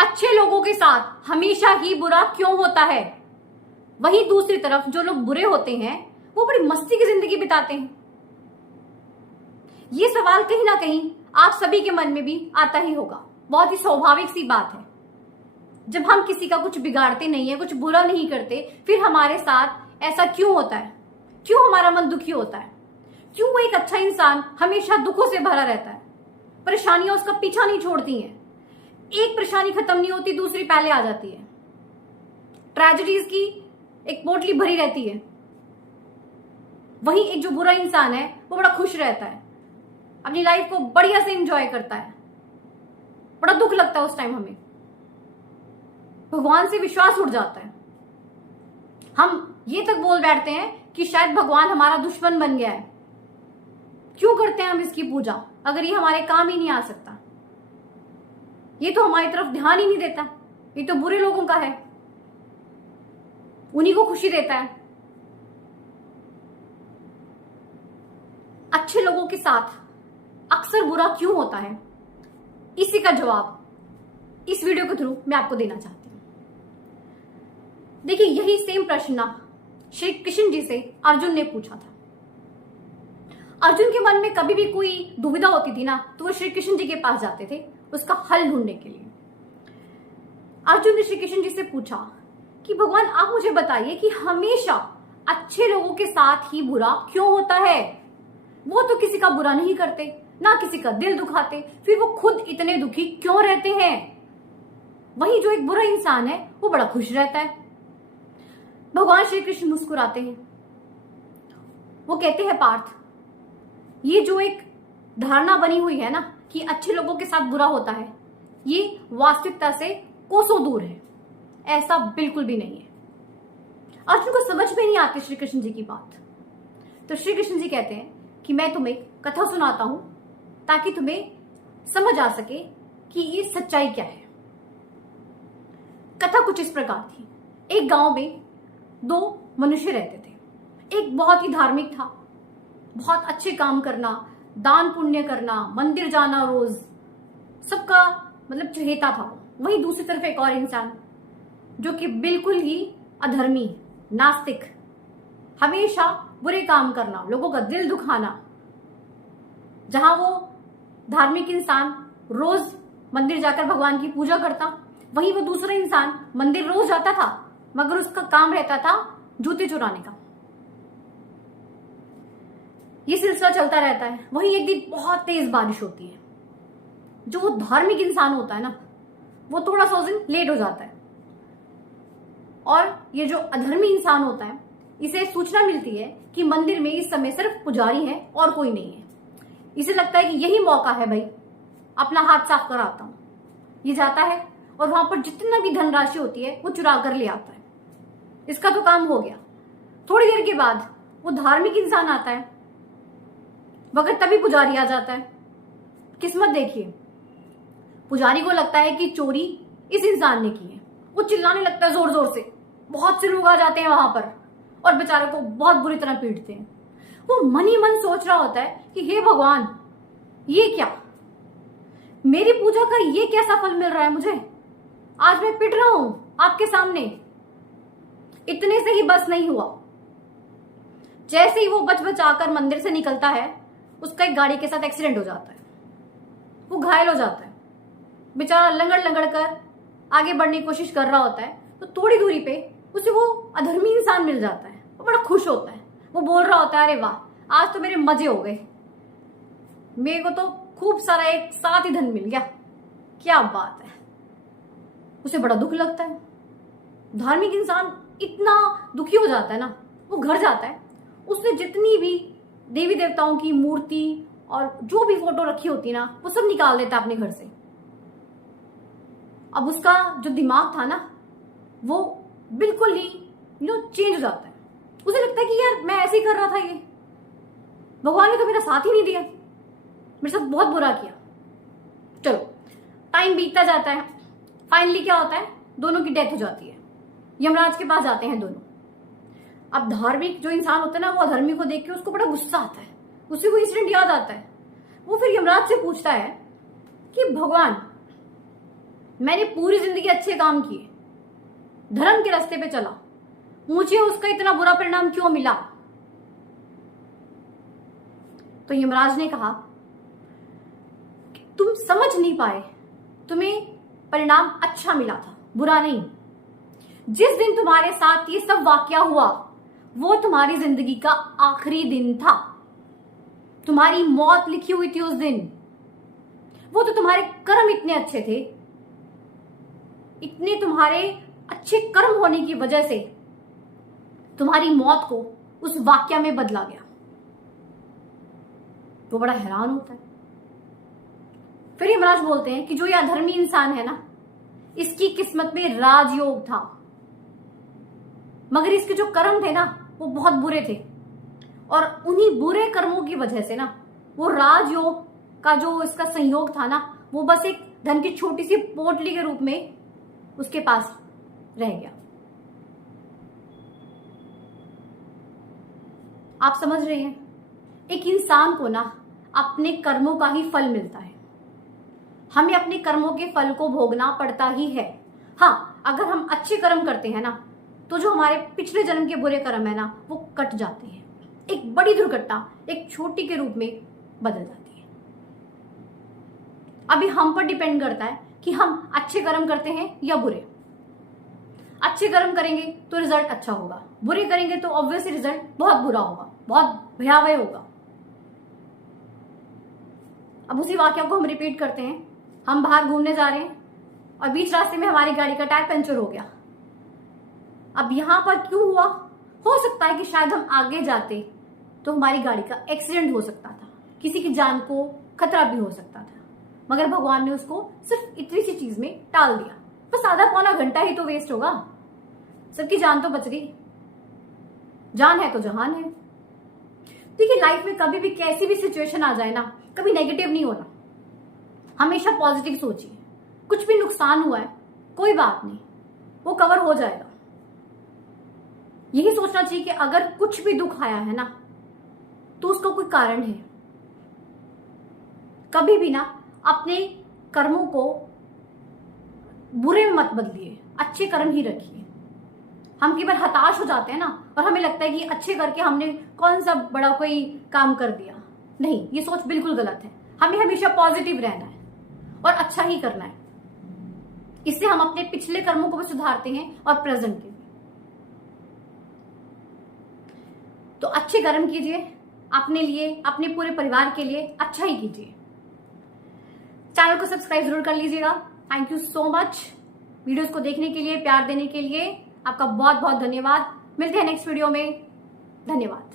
अच्छे लोगों के साथ हमेशा ही बुरा क्यों होता है? वहीं दूसरी तरफ जो लोग बुरे होते हैं वो बड़ी मस्ती की जिंदगी बिताते हैं। ये सवाल कहीं ना कहीं आप सभी के मन में भी आता ही होगा। बहुत ही स्वाभाविक सी बात है। जब हम किसी का कुछ बिगाड़ते नहीं है, कुछ बुरा नहीं करते, फिर हमारे साथ ऐसा क्यों होता है? क्यों हमारा मन दुखी होता है? क्यों वो एक अच्छा इंसान हमेशा दुखों से भरा रहता है? परेशानियां उसका पीछा नहीं छोड़ती हैं। एक परेशानी खत्म नहीं होती, दूसरी पहले आ जाती है। ट्रेजेडीज की एक पोटली भरी रहती है। वहीं एक जो बुरा इंसान है वो बड़ा खुश रहता है, अपनी लाइफ को बढ़िया से एंजॉय करता है। बड़ा दुख लगता है उस टाइम हमें, भगवान से विश्वास उठ जाता है। हम ये तक बोल बैठते हैं कि शायद भगवान हमारा दुश्मन बन गया है। क्यों करते हैं हम इसकी पूजा अगर ये हमारे काम ही नहीं आ सकता? ये तो हमारी तरफ ध्यान ही नहीं देता। ये तो बुरे लोगों का है, उन्हीं को खुशी देता है। अच्छे लोगों के साथ अक्सर बुरा क्यों होता है, इसी का जवाब इस वीडियो के थ्रू मैं आपको देना चाहती हूं। देखिए, यही सेम प्रश्न ना श्री कृष्ण जी से अर्जुन ने पूछा था। अर्जुन के मन में कभी भी कोई दुविधा होती थी ना, तो वो श्री कृष्ण जी के पास जाते थे उसका हल ढूंढने के लिए। अर्जुन ने श्री कृष्ण जी से पूछा कि भगवान आप मुझे बताइए कि हमेशा अच्छे लोगों के साथ ही बुरा क्यों होता है? वो तो किसी का बुरा नहीं करते, ना किसी का दिल दुखाते, फिर वो खुद इतने दुखी क्यों रहते हैं? वहीं जो एक बुरा इंसान है वो बड़ा खुश रहता है। भगवान श्री कृष्ण मुस्कुराते हैं। वो कहते हैं, पार्थ, ये जो एक धारणा बनी हुई है ना कि अच्छे लोगों के साथ बुरा होता है, ये वास्तविकता से कोसों दूर है। ऐसा बिल्कुल भी नहीं है। अर्जुन को समझ में नहीं आती श्री कृष्ण जी की बात। तो श्री कृष्ण जी कहते हैं कि मैं तुम्हें कथा सुनाता हूं ताकि तुम्हें समझ आ सके कि ये सच्चाई क्या है। कथा कुछ इस प्रकार थी। एक गांव में दो मनुष्य रहते थे। एक बहुत ही धार्मिक था, बहुत अच्छे काम करना, दान पुण्य करना, मंदिर जाना रोज, सबका मतलब चहेता था। वहीं दूसरी तरफ एक और इंसान जो कि बिल्कुल ही अधर्मी, नास्तिक, हमेशा बुरे काम करना, लोगों का दिल दुखाना। जहां वो धार्मिक इंसान रोज मंदिर जाकर भगवान की पूजा करता, वहीं वो दूसरा इंसान मंदिर रोज जाता था मगर उसका काम रहता था जूते चुराने का। ये सिलसिला चलता रहता है। वहीं एक दिन बहुत तेज बारिश होती है। जो धार्मिक इंसान होता है ना, वो थोड़ा सा उस दिन लेट हो जाता है और ये जो अधर्मी इंसान होता है, इसे सूचना मिलती है कि मंदिर में इस समय सिर्फ पुजारी है और कोई नहीं है। इसे लगता है कि यही मौका है, भाई अपना हाथ साफ कराता हूं। ये जाता है और वहां पर जितना भी धनराशि होती है वो चुरा कर ले आता है। इसका तो काम हो गया। थोड़ी देर के बाद वो धार्मिक इंसान आता है मगर तभी पुजारी आ जाता है। किस्मत देखिए, पुजारी को लगता है कि चोरी इस इंसान ने की है। वो चिल्लाने लगता है जोर जोर से। बहुत से लोग आ जाते हैं वहां पर और बेचारे को बहुत बुरी तरह पीटते हैं। वो मन ही मन सोच रहा होता है कि हे भगवान, ये क्या, मेरी पूजा का ये कैसा फल मिल रहा है मुझे? आज मैं पिट रहा हूं आपके सामने। इतने से ही बस नहीं हुआ। जैसे ही वो बच बचाकर मंदिर से निकलता है, उसका एक गाड़ी के साथ एक्सीडेंट हो जाता है। वो घायल हो जाता है। बेचारा लंगड़ लंगड़ कर आगे बढ़ने की कोशिश कर रहा होता है, तो थोड़ी दूरी पे उसे वो अधर्मी इंसान मिल जाता है। वो बड़ा खुश होता है। वो बोल रहा होता है, अरे वाह, आज तो मेरे मजे हो गए, मेरे को तो खूब सारा एक साथ ही धन मिल गया, क्या बात है। उसे बड़ा दुख लगता है। धार्मिक इंसान इतना दुखी हो जाता है ना, वो घर जाता है। उसने जितनी भी देवी देवताओं की मूर्ति और जो भी फोटो रखी होती ना, वो सब निकाल देता है अपने घर से। अब उसका जो दिमाग था ना, वो बिल्कुल ही चेंज हो जाता है। उसे लगता है कि यार मैं ऐसे ही कर रहा था, ये भगवान ने तो मेरा साथ ही नहीं दिया, मेरे साथ बहुत बुरा किया। चलो, टाइम बीतता जाता है। फाइनली क्या होता है, दोनों की डेथ हो जाती है। यमराज के पास जाते हैं दोनों। अब धार्मिक जो इंसान होता है ना, वो अधर्मी को देख के उसको बड़ा गुस्सा आता है। उसे वो इंसिडेंट याद आता है। वो फिर यमराज से पूछता है कि भगवान, मैंने पूरी जिंदगी अच्छे काम किए, धर्म के रास्ते पे चला, मुझे उसका इतना बुरा परिणाम क्यों मिला? तो यमराज ने कहा कि तुम समझ नहीं पाए, तुम्हें परिणाम अच्छा मिला था, बुरा नहीं। जिस दिन तुम्हारे साथ ये सब वाकया हुआ वो तुम्हारी जिंदगी का आखिरी दिन था। तुम्हारी मौत लिखी हुई थी उस दिन। वो तो तुम्हारे कर्म इतने अच्छे थे, इतने तुम्हारे अच्छे कर्म होने की वजह से तुम्हारी मौत को उस वाकया में बदला गया। वो बड़ा हैरान होता है। फिर यमराज बोलते हैं कि जो ये अधर्मी इंसान है ना, इसकी किस्मत में राजयोग था, मगर इसके जो कर्म थे ना वो बहुत बुरे थे, और उन्हीं बुरे कर्मों की वजह से ना वो राजयोग का जो इसका संयोग था ना वो बस एक धन की छोटी सी पोटली के रूप में उसके पास रह गया। आप समझ रहे हैं, एक इंसान को ना अपने कर्मों का ही फल मिलता है। हमें अपने कर्मों के फल को भोगना पड़ता ही है। हाँ, अगर हम अच्छे कर्म करते हैं ना तो जो हमारे पिछले जन्म के बुरे कर्म है ना वो कट जाते हैं। एक बड़ी दुर्घटना एक छोटी के रूप में बदल जाती है। अभी हम पर डिपेंड करता है कि हम अच्छे कर्म करते हैं या बुरे। अच्छे कर्म करेंगे तो रिजल्ट अच्छा होगा, बुरे करेंगे तो ऑब्वियसली रिजल्ट बहुत बुरा होगा, बहुत भयावह होगा। अब उसी वाक्य को हम रिपीट करते हैं। हम बाहर घूमने जा रहे हैं और बीच रास्ते में हमारी गाड़ी का टायर पंचर हो गया। अब यहां पर क्यों हुआ? हो सकता है कि शायद हम आगे जाते तो हमारी गाड़ी का एक्सीडेंट हो सकता था, किसी की जान को खतरा भी हो सकता था, मगर भगवान ने उसको सिर्फ इतनी सी चीज में टाल दिया। बस आधा पौना घंटा ही तो वेस्ट होगा, सबकी जान तो बच गई। जान है तो जहान है। देखिए, लाइफ में कभी भी कैसी भी सिचुएशन आ जाए ना, कभी नेगेटिव नहीं होना, हमेशा पॉजिटिव सोचिए। कुछ भी नुकसान हुआ है कोई बात नहीं, वो कवर हो जाएगा। यही सोचना चाहिए कि अगर कुछ भी दुख आया है ना तो उसका कोई कारण है। कभी भी ना अपने कर्मों को बुरे में मत बदलिए, अच्छे कर्म ही रखिए। हम कई बार हताश हो जाते हैं ना और हमें लगता है कि अच्छे करके हमने कौन सा बड़ा कोई काम कर दिया। नहीं, ये सोच बिल्कुल गलत है। हमें हमेशा पॉजिटिव रहना है और अच्छा ही करना है। इससे हम अपने पिछले कर्मों को भी सुधारते हैं और प्रेजेंट के भी। तो अच्छे कर्म कीजिए, अपने लिए, अपने पूरे परिवार के लिए अच्छा ही कीजिए। चैनल को सब्सक्राइब जरूर कर लीजिएगा। Thank you so much videos को देखने के लिए, प्यार देने के लिए। आपका बहुत बहुत धन्यवाद। मिलते हैं नेक्स्ट वीडियो में। धन्यवाद।